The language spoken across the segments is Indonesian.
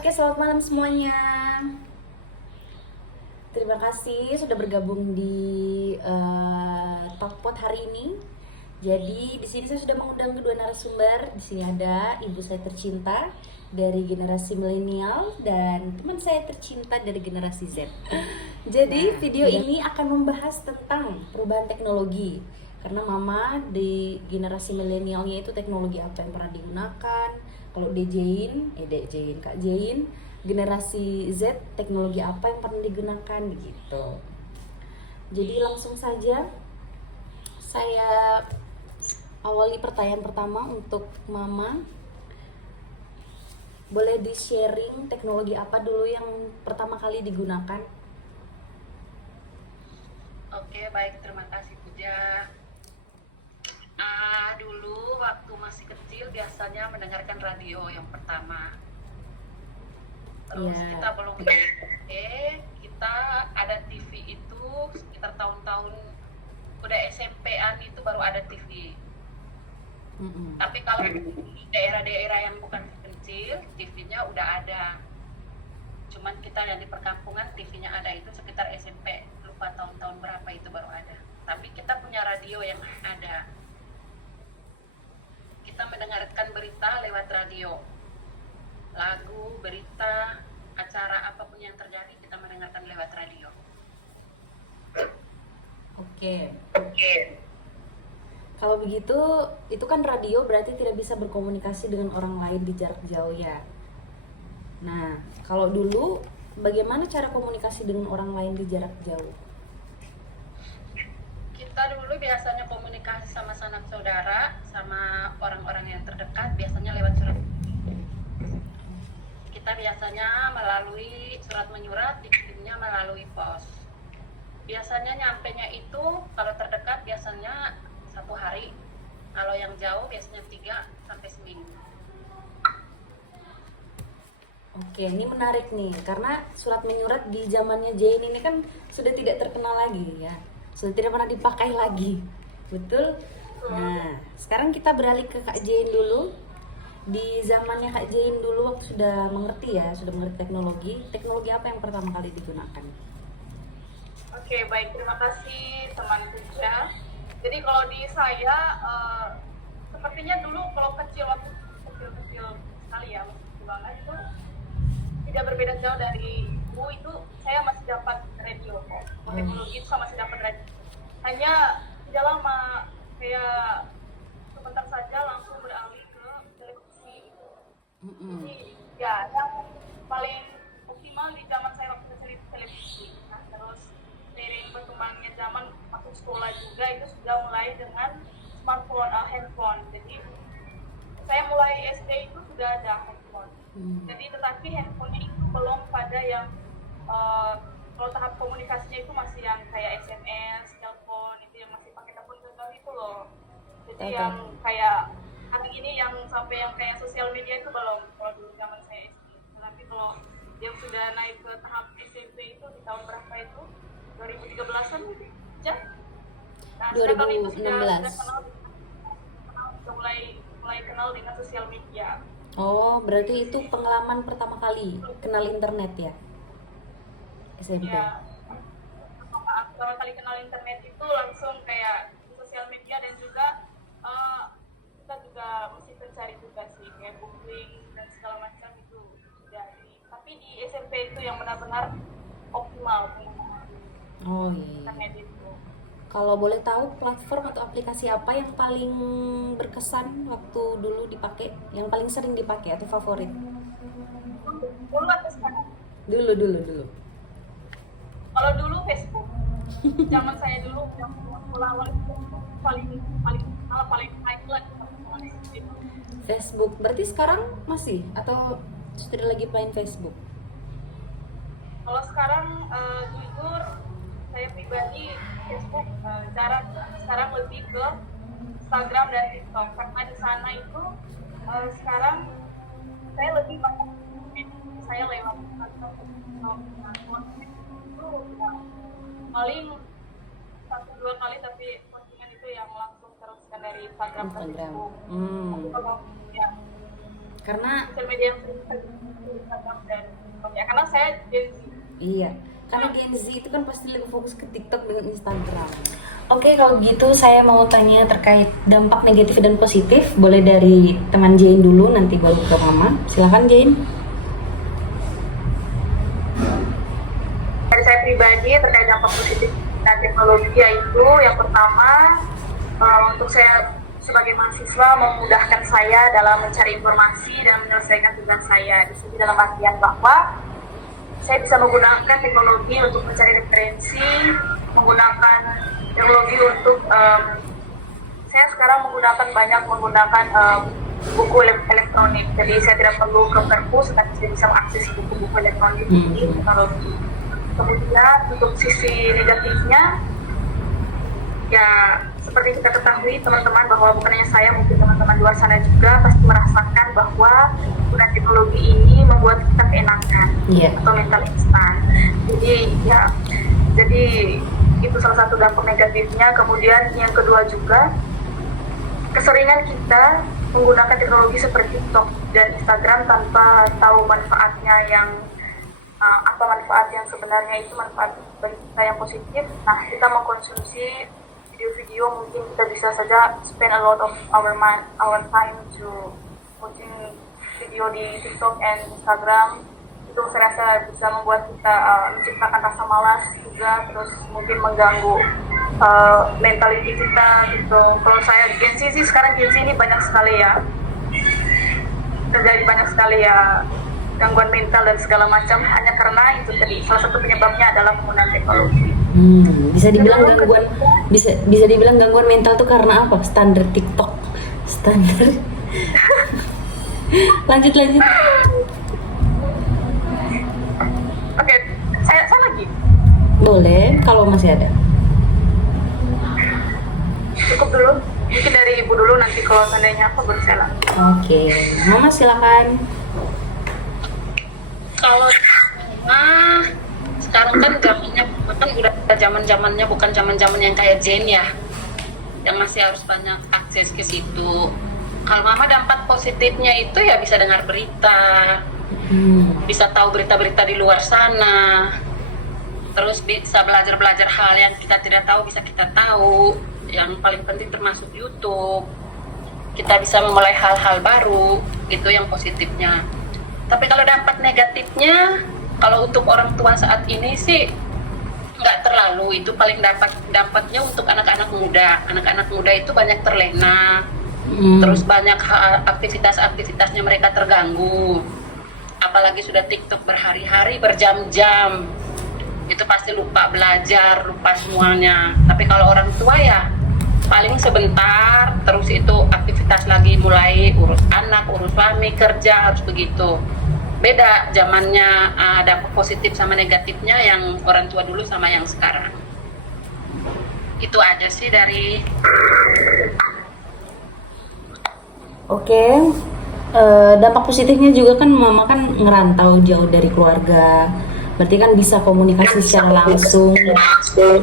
Oke, selamat malam semuanya. Terima kasih sudah bergabung di Talkpot hari ini. Jadi di sini saya sudah mengundang kedua narasumber. Di sini ada ibu saya tercinta dari generasi milenial dan teman saya tercinta dari generasi Z. Jadi video ini akan membahas tentang perubahan teknologi. Karena mama di generasi milenialnya itu teknologi apa yang pernah digunakan. Kalau Kak Jain, generasi Z teknologi apa yang pernah digunakan gitu. Jadi langsung saja saya awali pertanyaan pertama untuk mama. Boleh di-sharing teknologi apa dulu yang pertama kali digunakan? Oke, baik, terima kasih Puja. Dulu waktu masih kecil biasanya mendengarkan radio yang pertama. Terus kita belum kita ada TV itu sekitar tahun-tahun udah SMP-an itu baru ada TV. Tapi kalau di daerah-daerah yang bukan kecil, TV-nya udah ada. Cuman kita yang di perkampungan TV-nya ada itu sekitar SMP, lupa tahun-tahun berapa itu baru ada. Tapi kita punya radio yang ada. Kita mendengarkan berita lewat radio. Lagu, berita, acara apapun yang terjadi kita mendengarkan lewat radio. Oke. Kalau begitu, itu kan radio berarti tidak bisa berkomunikasi dengan orang lain di jarak jauh ya. Nah, kalau dulu bagaimana cara komunikasi dengan orang lain di jarak jauh? Kita dulu biasanya komunikasi sama sanak saudara, sama orang-orang yang terdekat, biasanya lewat surat. Kita biasanya melalui surat menyurat, dikirimnya melalui pos. Biasanya nyampenya itu kalau terdekat biasanya 1 hari, kalau yang jauh biasanya 3 sampai seminggu. Oke, ini menarik nih, karena surat menyurat di zamannya Jane ini kan sudah tidak terkenal lagi ya, sudah tidak pernah dipakai lagi, betul? Nah, sekarang kita beralih ke Kak Jane dulu. Di zamannya Kak Jane dulu waktu sudah mengerti teknologi apa yang pertama kali digunakan? Oke, baik, terima kasih teman Puja. Jadi kalau di saya, sepertinya dulu kalau waktu kecil sekali ya, kecil banget itu tidak berbeda jauh dari ibu itu, saya masih dapat radio kok. Teknologi itu saya masih dapat radio. Hanya tidak lama, kayak sebentar saja langsung beralih ke televisi. Jadi ya, yang paling optimal di zaman saya waktu kecil itu televisi. Nah, terus seiring berkembangnya zaman masuk sekolah juga itu sudah mulai dengan smartphone, handphone. Jadi saya mulai SD itu sudah ada handphone. Jadi tetapi handphonenya itu belum pada yang kalau tahap komunikasinya itu masih yang kayak SMS, telepon itu yang masih pakai telepon genggam itu loh. Jadi yang kayak hari ini yang sampai yang kayak sosial media itu belum kalau dulu zaman saya SD. Tetapi kalau yang sudah naik ke tahap SMP itu di tahun berapa itu 2013an ya. Nah, sekarang itu sudah mulai kenal dengan sosial media. Oh, berarti itu pengalaman pertama kali kenal internet ya? SMP. Ya, pertama kali kenal internet itu langsung kayak sosial media dan juga kita juga mesti mencari juga sih kayak googling dan segala macam itu dari. Tapi di SMP itu yang benar-benar optimal Oh iya. internet itu. Kalau boleh tahu platform atau aplikasi apa yang paling berkesan waktu dulu dipakai, yang paling sering dipakai atau favorit? Dulu atau sekarang? Dulu. Kalau dulu Facebook. Zaman saya dulu yang awal itu paling highlight Facebook. Berarti sekarang masih atau sudah lagi main Facebook? Kalau sekarang jujur saya pribadi Facebook sekarang lebih ke Instagram dan TikTok karena di sana itu sekarang saya lebih banyak saya lewat TikTok itu paling 1-2 kali, tapi postingan itu yang langsung teruskan dari Instagram. Instagram. Ya. Karena sosial media yang sering saya gunakan Instagram dan TikTok ya, karena saya Gen Z. iya, karena Gen Z itu kan pasti lebih fokus ke TikTok dengan Instagram. Oke, kalau gitu saya mau tanya terkait dampak negatif dan positif. Boleh dari teman Jane dulu, nanti baru ke Mama. Silakan Jane. Dari saya pribadi terkait dampak positif dan teknologi, yaitu yang pertama, untuk saya sebagai mahasiswa memudahkan saya dalam mencari informasi dan menyelesaikan tugas saya. Di sini dalam artian bahwa saya bisa menggunakan teknologi untuk mencari referensi, menggunakan teknologi untuk saya sekarang menggunakan buku elektronik. Jadi saya tidak perlu ke perpus, tapi saya bisa mengakses buku-buku elektronik di teknologi. Kemudian untuk sisi negatifnya, ya seperti kita ketahui teman-teman, bahwa bukan hanya saya, mungkin teman-teman luar sana juga pasti merasakan bahwa penggunaan teknologi ini membuat kita keenakan atau mental instan. Jadi itu salah satu dampak negatifnya. Kemudian yang kedua juga, keseringan kita menggunakan teknologi seperti TikTok dan Instagram tanpa tahu manfaatnya apa manfaat yang sebenarnya, itu manfaat bagi kita yang positif. Nah, kita mengkonsumsi video-video, mungkin kita bisa saja spend a lot of our time to watching video di TikTok and Instagram. Itu saya rasa bisa membuat kita menciptakan rasa malas juga, terus mungkin mengganggu mentality kita gitu. Kalau saya Gen Z sih, sekarang Gen Z ini banyak sekali ya, terjadi banyak sekali ya gangguan mental dan segala macam, hanya karena itu tadi, salah satu penyebabnya adalah penggunaan teknologi. Bisa dibilang gangguan mental tuh karena apa? Standar TikTok, standar. lanjut. Oke, saya lagi. Boleh, kalau masih ada. Cukup dulu, mungkin dari ibu dulu, nanti kalau seandainya apa baru saya lanjut. Oke, Mama silakan. Kalau sekarang kan zamannya kan udah zaman-zamannya bukan zaman-zaman yang kayak Jen ya, yang masih harus banyak akses ke situ. Kalau Mama dampak positifnya itu ya bisa dengar berita, bisa tahu berita-berita di luar sana, terus bisa belajar hal yang kita tidak tahu, bisa kita tahu. Yang paling penting termasuk YouTube, kita bisa memulai hal-hal baru, itu yang positifnya. Tapi kalau dampak negatifnya, kalau untuk orang tua saat ini sih nggak terlalu. Itu paling dampaknya untuk anak-anak muda. Anak-anak muda itu banyak terlena, terus banyak aktivitas-aktivitasnya mereka terganggu. Apalagi sudah TikTok berhari-hari, berjam-jam, itu pasti lupa belajar, lupa semuanya. Tapi kalau orang tua ya paling sebentar, terus itu aktivitas lagi, mulai urus anak, urus suami, kerja, harus begitu. Beda zamannya, dampak positif sama negatifnya yang orang tua dulu sama yang sekarang. Itu aja sih dari. Oke, dampak positifnya juga kan Mama kan ngerantau jauh dari keluarga, berarti kan bisa komunikasi secara langsung, dan cepat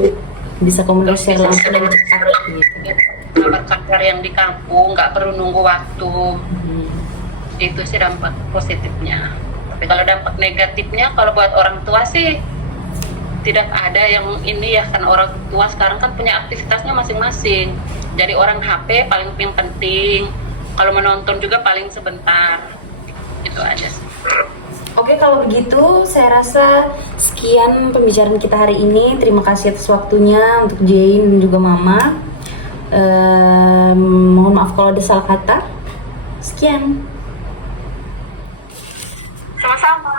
gitu. Kabar yang di kampung nggak perlu nunggu waktu. Itu sih dampak positifnya. Tapi kalau dampak negatifnya, kalau buat orang tua sih tidak ada yang ini ya, kan orang tua sekarang kan punya aktivitasnya masing-masing. Jadi orang HP paling penting, kalau menonton juga paling sebentar. Itu aja sih. Oke, kalau begitu saya rasa sekian pembicaraan kita hari ini. Terima kasih atas waktunya untuk Jane dan juga Mama. Mohon maaf kalau ada salah kata. Sekian. Sama-sama.